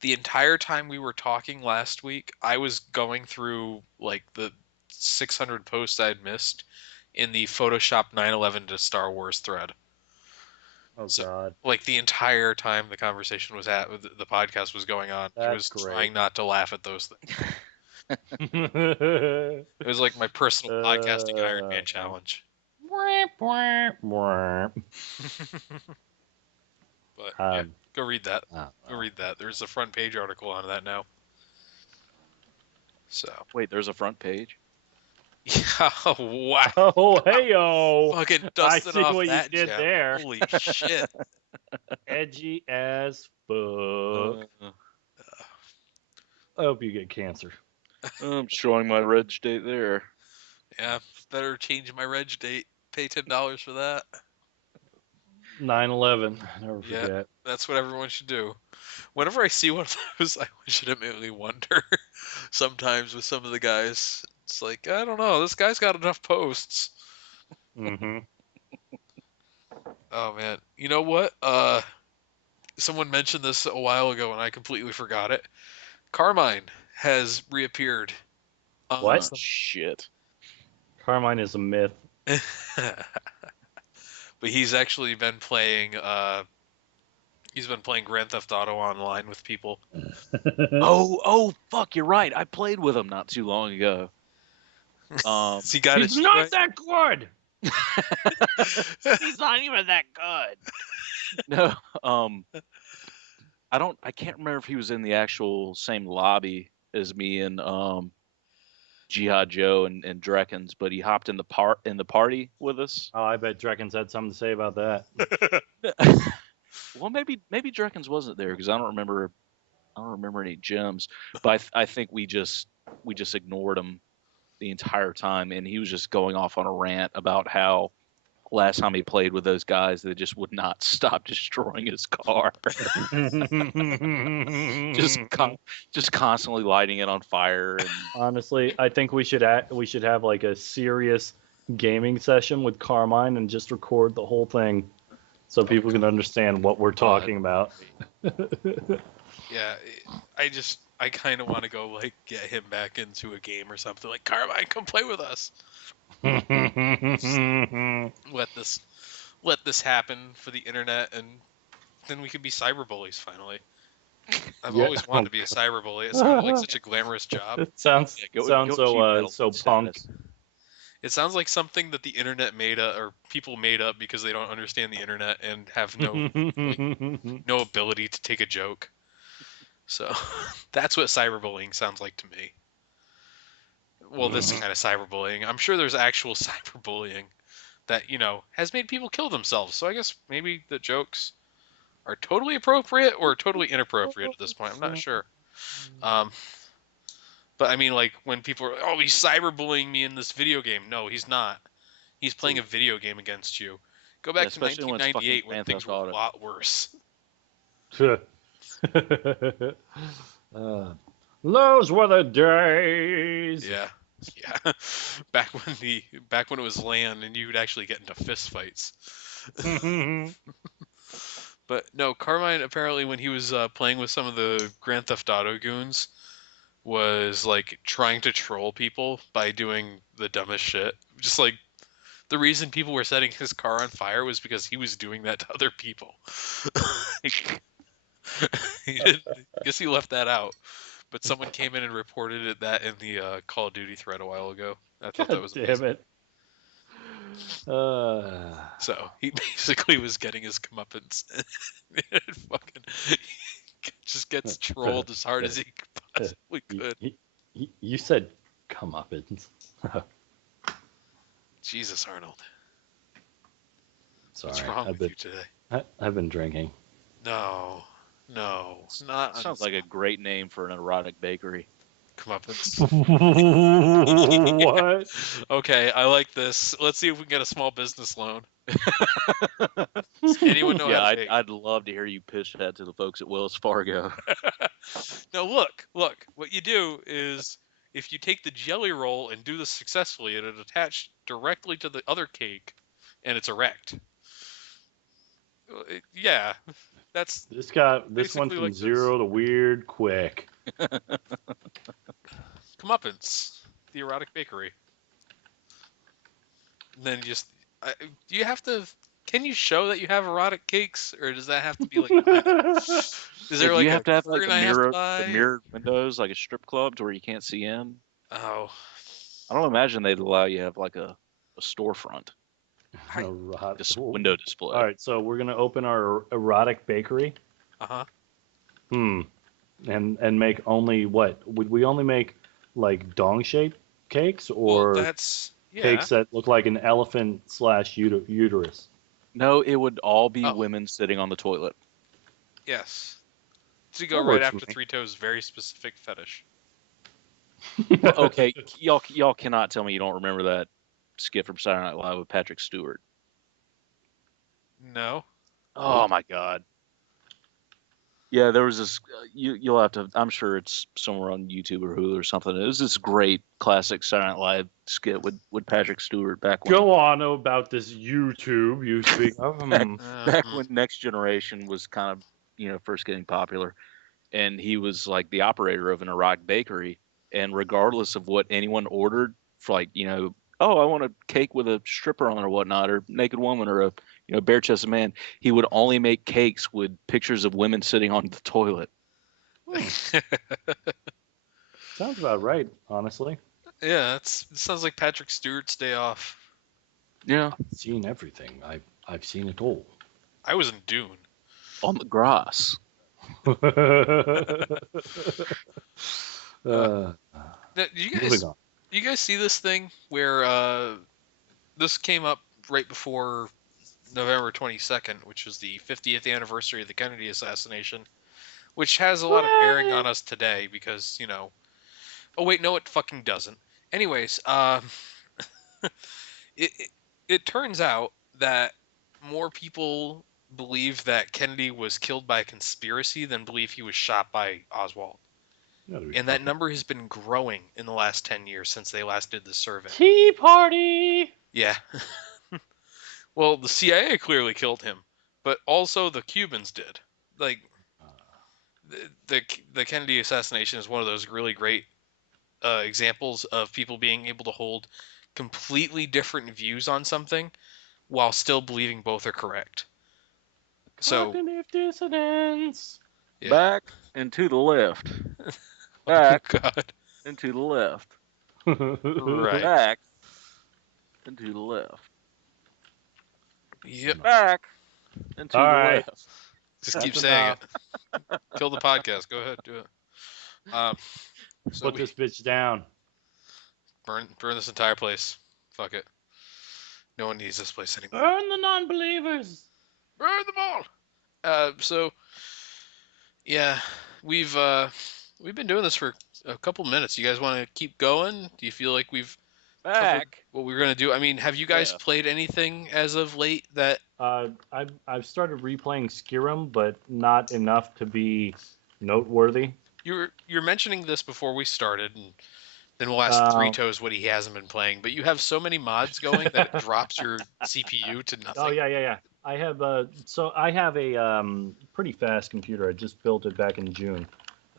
the entire time we were talking last week, I was going through like the 600 posts I'd missed in the Photoshop 9/11 to Star Wars thread. Oh So- God. Like the entire time the conversation was the podcast was going on, I was That's great. trying not to laugh at those things. It was like my personal podcasting Iron Man challenge. But yeah, go read that. Go read that. There's a front page article on that now. So Wait, there's a front page? yeah, wow. Oh, hey-o. Fucking I dusting see off what you that did gem. there. Holy shit. Edgy as fuck. I hope you get cancer. I'm showing my reg date there. Yeah, better change my reg date. Pay $10 for that. 9/11. Never Yeah. forget. That's what everyone should do. Whenever I see one of those, I legitimately wonder sometimes with some of the guys. It's like, I don't know, this guy's got enough posts. Mm-hmm. Oh man. You know what? Someone mentioned this a while ago and I completely forgot it. Carmine has reappeared. What? Oh, shit. Carmine is a myth. But he's actually been playing Grand Theft Auto Online with people. Oh, fuck, you're right. I played with him not too long ago. Has he got He's his not that good. He's not even that good. No, I can't remember if he was in the actual same lobby as me and Jihad Joe and Drekkins, but he hopped in the party with us. Oh, I bet Drekkins had something to say about that. Well, maybe Drekkins wasn't there because I don't remember any gems. But I think we just ignored him the entire time, and he was just going off on a rant about how last time he played with those guys, they just would not stop destroying his car. just constantly lighting it on fire. And Honestly, I think we should have like a serious gaming session with Carmine and just record the whole thing so people can understand what we're talking about. Yeah, I kind of want to go like get him back into a game or something. Like, Carmine, come play with us. Let this happen for the internet, and then we could be cyberbullies finally. I've Yeah. always wanted to be a cyberbully. It sounds like such a glamorous job. It sounds go so achieve so medal punk. status. It sounds like something that the internet made up, or people made up because they don't understand the internet and have no ability to take a joke. So that's what cyberbullying sounds like to me. Well, this kind of cyberbullying. I'm sure there's actual cyberbullying that, has made people kill themselves. So I guess maybe the jokes are totally appropriate or totally inappropriate at this point. I'm not sure. But I mean, like, when people are, oh, he's cyberbullying me in this video game. No, he's not. He's playing a video game against you. Go back to especially when it's fucking 1998 when Grand things Theft were a Auto. lot worse. Those were the days. Yeah, yeah. Back when it was land and you would actually get into fist fights. But no, Carmine apparently when he was playing with some of the Grand Theft Auto goons was like trying to troll people by doing the dumbest shit. Just like the reason people were setting his car on fire was because he was doing that to other people. He didn't, I guess he left that out. But someone came in and reported that in the Call of Duty thread a while ago. I thought that God was damn amazing. it. So he basically was getting his comeuppance. And fucking just gets trolled as hard as he possibly could. You said comeuppance. Jesus, Arnold. Sorry, What's wrong with you today? I've been drinking. No, not Sounds like a great name for an erotic bakery. comeuppance. What? Okay, I like this. Let's see if we can get a small business loan. Does anyone know Yeah, how to bake? I'd love to hear you pitch that to the folks at Wells Fargo. No, look. What you do is if you take the jelly roll and do this successfully, it'll attach directly to the other cake, and it's erect. Yeah, that's This went Basically from like this. 0 to weird quick. comeuppance, the erotic bakery. And then do you have to? Can you show that you have erotic cakes, or does that have to be like? Is there If like you a have to have like curtain I have to buy? the mirrored windows, like a strip club, to where you can't see in. Oh, I don't imagine they'd allow you to have like a storefront, Erotic. just window display. All right, so we're gonna open our erotic bakery. uh-huh. And make only what? Would we only make like dong-shaped cakes or Well, that's cakes that look like an elephant / uterus? No, it would all be Oh. women sitting on the toilet. Yes. To go That right works after for me. Three Toes' very specific fetish. Okay, y'all cannot tell me you don't remember that skit from Saturday Night Live with Patrick Stewart. No. Oh my God. Yeah, there was this. You'll have to. I'm sure it's somewhere on YouTube or Hulu or something. It was this great classic Saturday Night Live skit with Patrick Stewart back when Go on about this YouTube you speak of. back when Next Generation was kind of first getting popular, and he was like the operator of an erotic bakery, and regardless of what anyone ordered, for like oh, I want a cake with a stripper on it or whatnot, or naked woman, or a bare chested man, he would only make cakes with pictures of women sitting on the toilet. Sounds about right, honestly. Yeah, it sounds like Patrick Stewart's day off. Yeah, I've seen everything. I've seen it all. I was in Dune. on the grass. uh, Now, you moving guys, on. you guys see this thing where this came up right before November 22nd, which was the 50th anniversary of the Kennedy assassination, which has a lot of bearing on us today because, oh wait, no, it fucking doesn't. Anyways, it turns out that more people believe that Kennedy was killed by a conspiracy than believe he was shot by Oswald. And that number has been growing in the last 10 years since they last did the survey. Tea Party. Yeah. Well, the CIA clearly killed him, but also the Cubans did. Like, the Kennedy assassination is one of those really great examples of people being able to hold completely different views on something while still believing both are correct. So, Cognitive dissonance. yeah. Back and to the left. Back Oh, God. and to the left. Right. Back and to the left. Yep. Back and to All the right. left. Just keep That's saying it. Kill the podcast. Go ahead, do it. So Put we this bitch down. burn this entire place. Fuck it. No one needs this place anymore. Burn the non-believers. Burn them all. So yeah, we've been doing this for a couple minutes. You guys want to keep going? Do you feel like we've covered Back. what we're gonna do? I mean, have you guys Yeah. played anything as of late that I've started replaying Skyrim, but not enough to be noteworthy. You're mentioning this before we started, and then we'll ask Three Um, Toes what he hasn't been playing. But you have so many mods going that it drops your CPU to oh nothing. yeah. I have I have a pretty fast computer. I just built it back in June.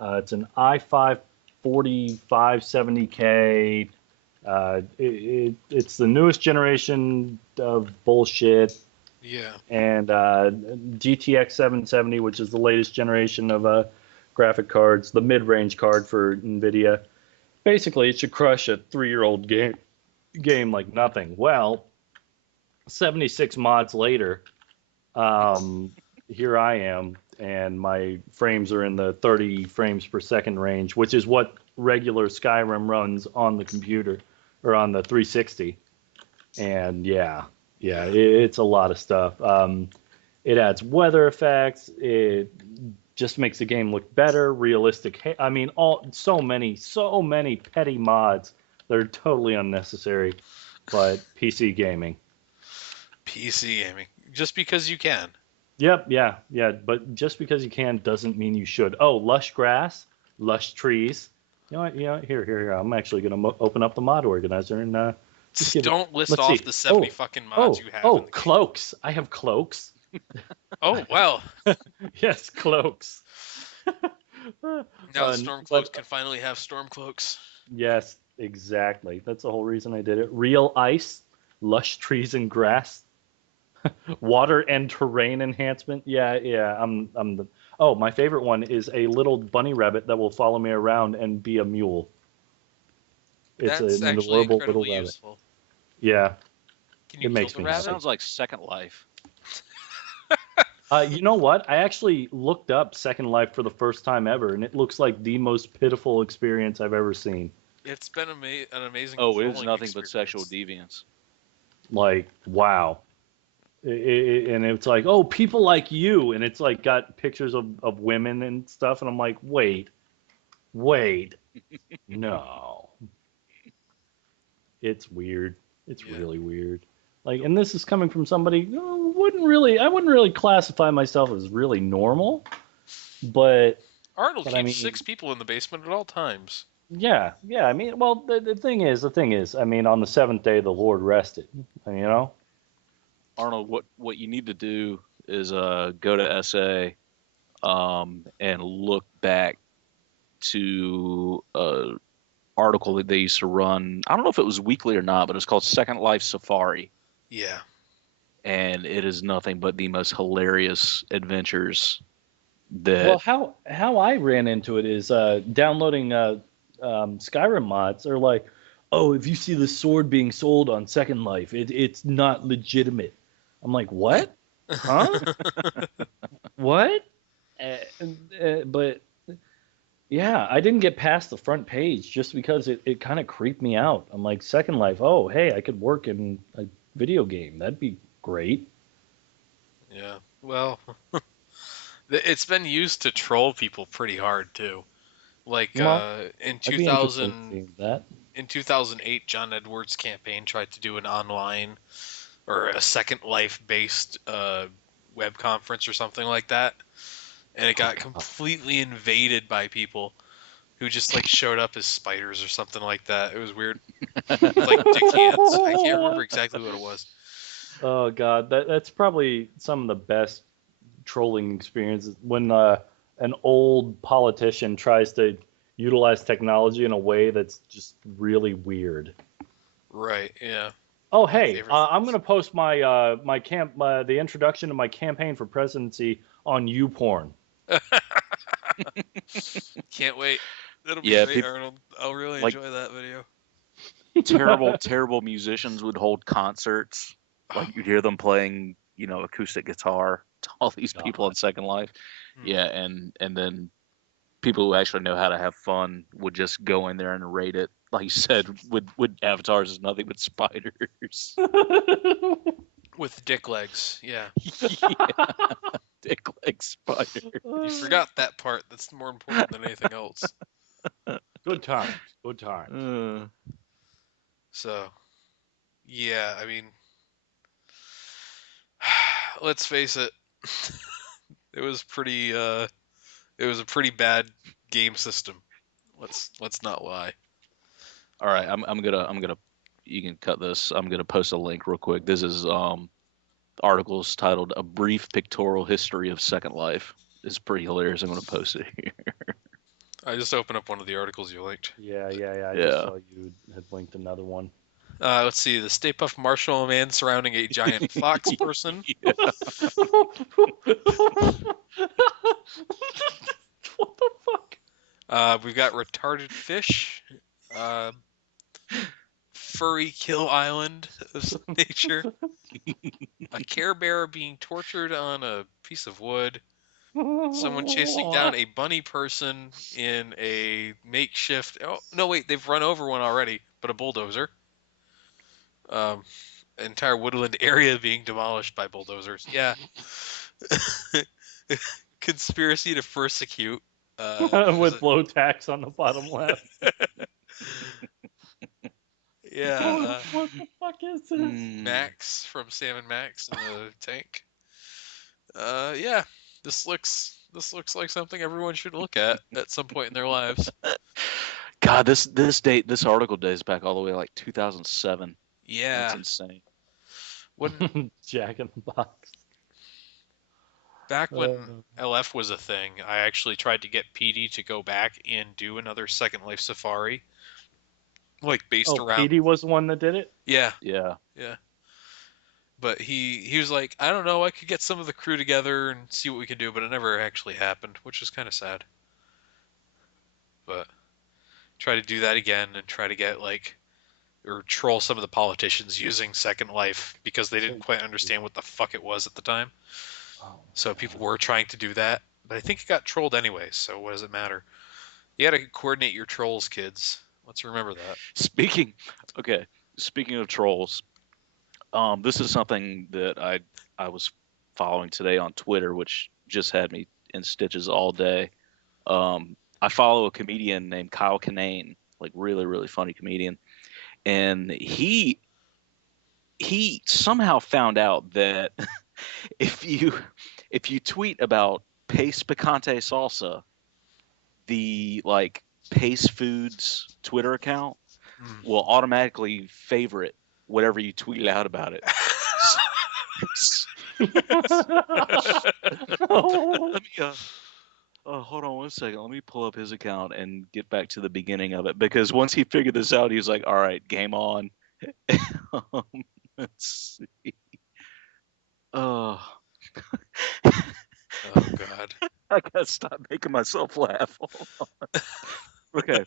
It's an i5 4570K. It's the newest generation of bullshit, Yeah. and GTX 770, which is the latest generation of graphic cards, the mid-range card for NVIDIA. Basically, it should crush a 3-year-old game like nothing. Well, 76 mods later, um, here I am, and my frames are in the 30 frames per second range, which is what regular Skyrim runs on the computer or on the 360. And it's a lot of stuff. It adds weather effects. It just makes the game look better, realistic. I mean, so many petty mods that are totally unnecessary, but PC gaming. PC gaming. Just because you can. Yep, yeah. But just because you can doesn't mean you should. Oh, lush grass, lush trees. You know what? Here. I'm actually going to open up the mod organizer and Just give it. don't list Let's off see. the 70 fucking mods you have. In the game. Cloaks. I have cloaks. Oh, well. Yes, cloaks. Now Stormcloaks can finally have Stormcloaks. Yes, exactly. That's the whole reason I did it. Real ice, lush trees and grass, water and terrain enhancement. Yeah. I'm the. Oh, my favorite one is a little bunny rabbit that will follow me around and be a mule. It's That's an actually adorable little incredibly rabbit. useful. Yeah. Can you It kill makes the me rabbit? Sounds like Second Life. You know what? I actually looked up Second Life for the first time ever, and it looks like the most pitiful experience I've ever seen. It's been an amazing. Oh, it is trolling nothing but experience. sexual deviance. Like, wow. And it's like, oh, people like you, and it's like got pictures of women and stuff, and I'm like, wait, no. It's weird. It's Yeah. really weird. Like, and this is coming from somebody who I wouldn't really classify myself as really normal, but Arnold But keeps I mean- 6 people in the basement at all times. yeah. I mean, well, the thing is, I mean, on the seventh day the Lord rested, you know. Arnold, what you need to do is go to SA and look back to an article that they used to run. I don't know if it was weekly or not, but it's called Second Life Safari, Yeah. and it is nothing but the most hilarious adventures that. Well, how I ran into it is downloading Skyrim mods are like, oh, if you see the sword being sold on Second Life, it's not legitimate. I'm like, what? Huh? What? But yeah, I didn't get past the front page just because it kind of creeped me out. I'm like, Second Life, oh, hey, I could work in a video game. That'd be great. Yeah. Well, it's been used to troll people pretty hard too. Like Well, in I'd be interested in 2000 seeing that. in 2008, John Edwards' campaign tried to do an online or a Second Life based web conference or something like that, and it got completely invaded by people who just like showed up as spiders or something like that. It was weird. Like decants. I can't remember exactly what it was. Oh God, that's probably some of the best trolling experiences when an old politician tries to utilize technology in a way that's just really weird. Right. Yeah. Oh hey, favorite I'm things. gonna post the introduction to my campaign for presidency on YouPorn. Can't wait. That'll be Yeah, great, Arnold. I'll really like- enjoy that video. terrible musicians would hold concerts. Like you'd hear them playing, acoustic guitar to all these people on Second Life. Hmm. Yeah, and then people who actually know how to have fun would just go in there and rate it. Like you said, with avatars is nothing but spiders. With dick legs. Yeah. Dick like spiders. You forgot that part. That's more important than anything else. Good times. Good times. So, yeah, I mean, let's face it, it was pretty. It was a pretty bad game system. Let's not lie. All right, I'm gonna you can cut this. I'm gonna post a link real quick. This is articles titled "A Brief Pictorial History of Second Life." It's pretty hilarious. I'm gonna post it here. I just opened up one of the articles you linked. Yeah. I just Yeah. saw you had linked another one. Let's see. The Stay Puft Marshmallow Man surrounding a giant fox person. Yeah. What the fuck? We've got retarded fish. Furry kill island of some nature. A Care Bear being tortured on a piece of wood. Someone chasing down a bunny person in a makeshift. Oh no, wait, they've run over one already, but a bulldozer. Entire woodland area being demolished by bulldozers. Yeah. Conspiracy to persecute. With low tax on the bottom left. Yeah. What the fuck is this? Max from Sam and Max in the tank. Yeah. This looks like something everyone should look at some point in their lives. God, this article dates back all the way to like 2007. Yeah. That's insane. When Jack in the Box. back when LF was a thing, I actually tried to get PD to go back and do another Second Life Safari, like based around. Petey was the one that did it? Yeah, Yeah. yeah. But he was like, I don't know, I could get some of the crew together and see what we could do, but it never actually happened, which is kind of sad. But try to do that again and try to get or troll some of the politicians using Second Life because they didn't quite understand what the fuck it was at the time. So people were trying to do that, but I think it got trolled anyway, so what does it matter? You gotta coordinate your trolls, kids. Let's remember that. Speaking of trolls, this is something that I was following today on Twitter, which just had me in stitches all day. I follow a comedian named Kyle Kinane, like really, really funny comedian. And he somehow found out that if you tweet about Pace Picante Salsa, the like Pace Foods Twitter account will automatically favorite whatever you tweet out about it. Let me hold on one second. Let me pull up his account and get back to the beginning of it, because once he figured this out, he was like, "All right, game on." Let's see. Oh. Oh God. I gotta stop making myself laugh. Hold on. Okay.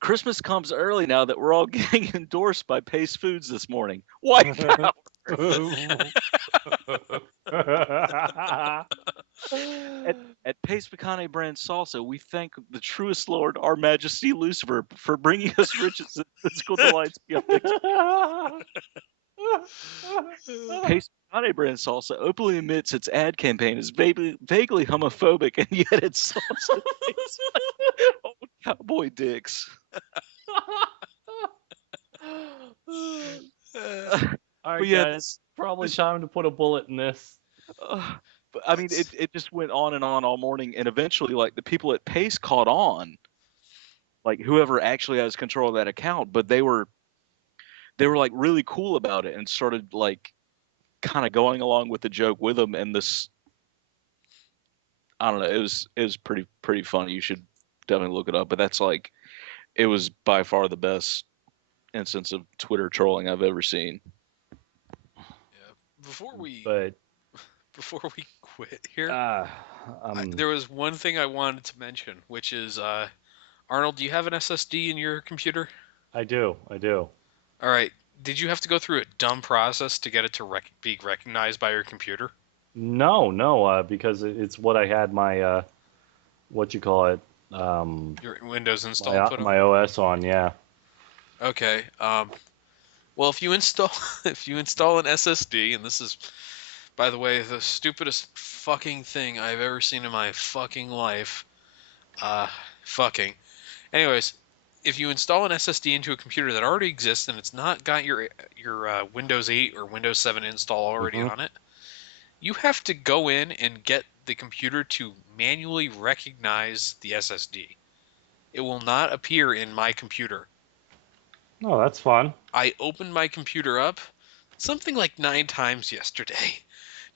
Christmas comes early now that we're all getting endorsed by Pace Foods this morning. White power. At Pace Picante brand salsa, we thank the truest Lord, our Majesty Lucifer, for bringing us riches and physical delights beyond Pace Picante brand salsa openly admits its ad campaign is vaguely homophobic, and yet its salsa tastes like old cowboy dicks. All right, But yeah, guys, probably time to put a bullet in this. But I mean, it just went on and on all morning, and eventually, like, the people at Pace caught on, like whoever actually has control of that account, but they were like really cool about it and started like kind of going along with the joke with them. And this, I don't know, it was pretty funny. You should definitely look it up. But that's like, it was by far the best instance of Twitter trolling I've ever seen. Yeah. Before we quit here, there was one thing I wanted to mention, which is Arnold, do you have an SSD in your computer? I do. All right. Did you have to go through a dumb process to get it to be recognized by your computer? No, because it's what I had my what you call it, Your Windows installed. my OS on, yeah. Okay. Well, if you install an SSD, and this is, by the way, the stupidest fucking thing I've ever seen in my fucking life. Fucking. Anyways, if you install an SSD into a computer that already exists and it's not got your Windows 8 or Windows 7 install already on it, you have to go in and get the computer to manually recognize the SSD. It will not appear in my computer. Oh, that's fun. I opened my computer up something like 9 times yesterday.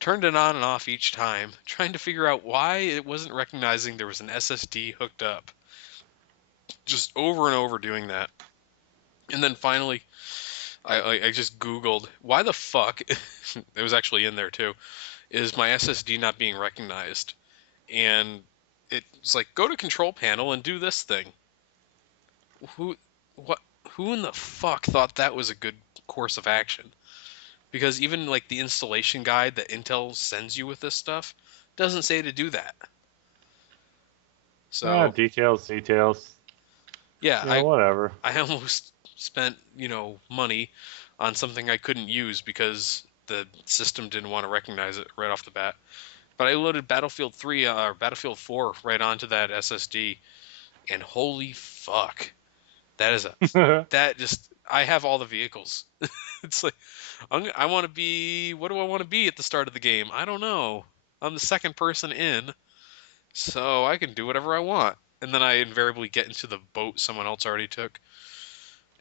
Turned it on and off each time, trying to figure out why it wasn't recognizing there was an SSD hooked up. Just over and over doing that. And then finally, I just Googled, why the fuck, it was actually in there too, is my SSD not being recognized? And it's like, go to control panel and do this thing. Who, what, who in the fuck thought that was a good course of action? Because even like the installation guide that Intel sends you with this stuff doesn't say to do that. So Details. yeah, Whatever. I almost spent, money on something I couldn't use because the system didn't want to recognize it right off the bat. But I loaded Battlefield 3 or Battlefield 4 right onto that SSD, and holy fuck, I have all the vehicles. It's like I want to be. What do I want to be at the start of the game? I don't know. I'm the second person in, so I can do whatever I want. And then I invariably get into the boat someone else already took,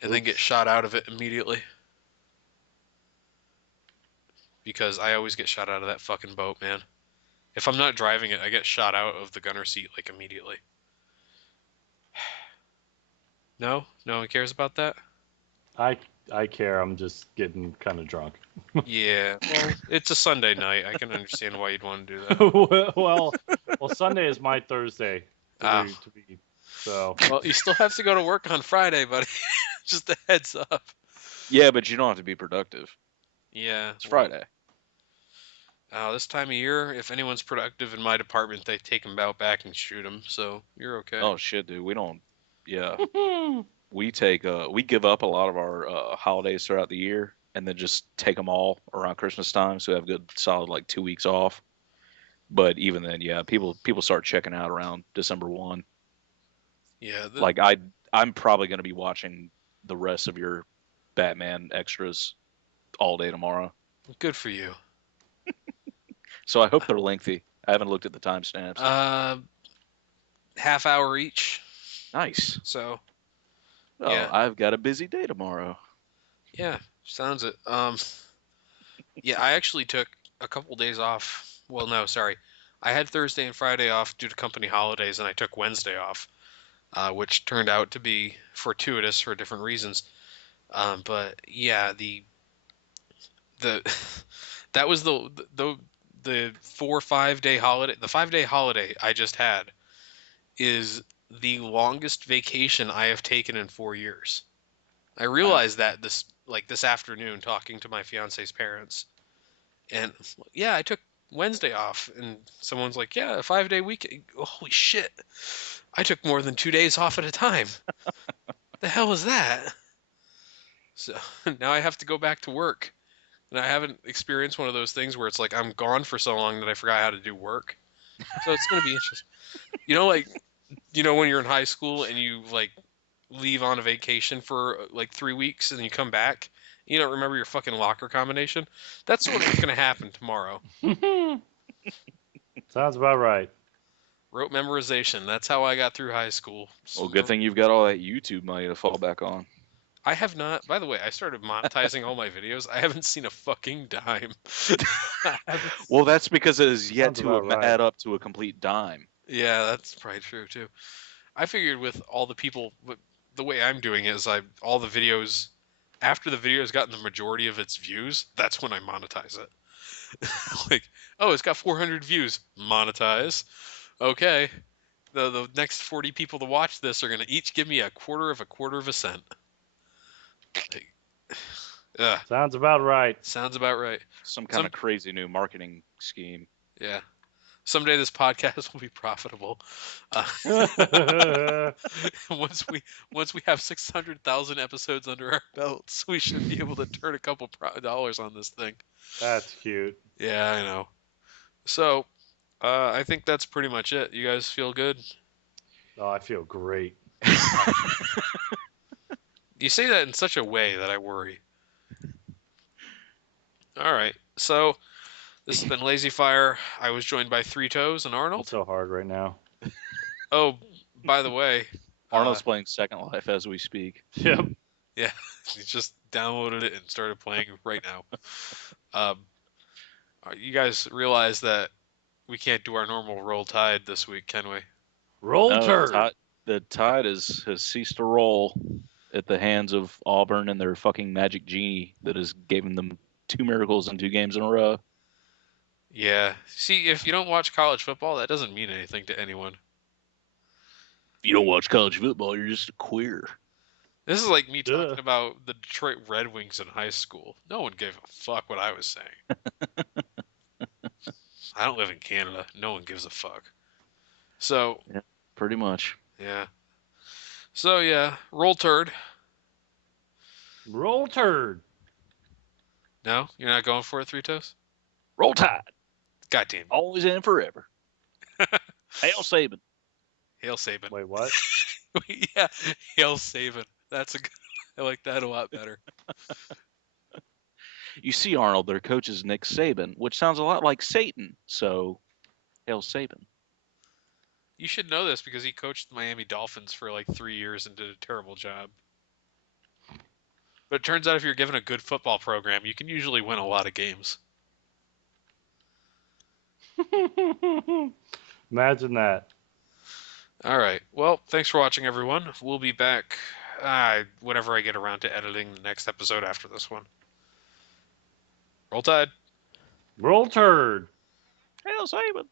and then get shot out of it immediately. Because I always get shot out of that fucking boat, man. If I'm not driving it, I get shot out of the gunner seat like immediately. No one cares about that. I care. I'm just getting kind of drunk. Yeah, well, it's a Sunday night. I can understand why you'd want to do that. well, Sunday is my Thursday. Ah. To be, so. Well, you still have to go to work on Friday, buddy. Just a heads up. Yeah, but you don't have to be productive. Yeah. It's Friday. This time of year, if anyone's productive in my department, they take them out back and shoot them. So you're okay. Oh shit, dude. We don't. Yeah. we give up a lot of our holidays throughout the year, and then just take them all around Christmas time. So we have good solid like 2 weeks off. But even then, yeah, people start checking out around December 1. Yeah. Like I'm probably gonna be watching the rest of your Batman extras all day tomorrow. Good for you. So I hope they're lengthy. I haven't looked at the timestamps. Half hour each. Nice. So. Oh, yeah. I've got a busy day tomorrow. Yeah, sounds it. Yeah, I actually took a couple days off. Well, no, sorry. I had Thursday and Friday off due to company holidays, and I took Wednesday off, which turned out to be fortuitous for different reasons. But yeah, the that was the 4 or 5 day holiday. The 5-day holiday I just had is the longest vacation I have taken in 4 years. I realized that this afternoon talking to my fiance's parents. And yeah, I took Wednesday off, and someone's like, yeah, a 5-day weekend. Holy shit. I took more than 2 days off at a time. The hell was that? So now I have to go back to work. And I haven't experienced one of those things where it's like I'm gone for so long that I forgot how to do work. So it's going to be interesting. When you're in high school and you like leave on a vacation for like 3 weeks and then you come back, you don't remember your fucking locker combination. That's what's going to happen tomorrow. Sounds about right. Rote memorization. That's how I got through high school. Well, good thing you've got all that YouTube money to fall back on. I have not. By the way, I started monetizing all my videos. I haven't seen a fucking dime. Well, that's because it is yet to add up to a complete dime. Yeah, that's probably true too. I figured with all the people, the way I'm doing it is all the videos, after the video's gotten the majority of its views, that's when I monetize it. Like, oh, it's got 400 views. Monetize. Okay. The next 40 people to watch this are going to each give me a quarter of a cent. Sounds about right. Sounds about right. Some kind of crazy new marketing scheme. Yeah. Someday this podcast will be profitable. Once we have 600,000 episodes under our belts, we should be able to turn a couple dollars on this thing. That's cute. Yeah, I know. So, I think that's pretty much it. You guys feel good? Oh, I feel great. You say that in such a way that I worry. All right. So, This has been Lazy Fire. I was joined by Three Toes and It's Arnold. so hard right now. Oh, by the way, Arnold's playing Second Life as we speak. Yep. yeah, he just downloaded it and started playing right now. You guys realize that we can't do our normal Roll Tide this week, can we? Roll No, turd. the tide has ceased to roll at the hands of Auburn and their fucking magic genie that has given them 2 miracles in 2 games in a row. Yeah. See, if you don't watch college football, that doesn't mean anything to anyone. If you don't watch college football, you're just a queer. This is like me Duh. talking about the Detroit Red Wings in high school. No one gave a fuck what I was saying. I don't live in Canada. No one gives a fuck. So, Pretty much. yeah. So, yeah. Roll turd. Roll turd. No? You're not going for it, Three Toes? Roll Tide. God damn it. Always and forever. Hail Saban. Hail Saban. Wait, what? Yeah, Hail Saban. That's a good. I like that a lot better. You see, Arnold, their coach is Nick Saban, which sounds a lot like Satan. So, Hail Saban. You should know this because he coached the Miami Dolphins for like 3 years and did a terrible job. But it turns out if you're given a good football program, you can usually win a lot of games. Imagine that. All right. Well, thanks for watching, everyone. We'll be back whenever I get around to editing the next episode after this one. Roll Tide. Roll turd. Hail Saban.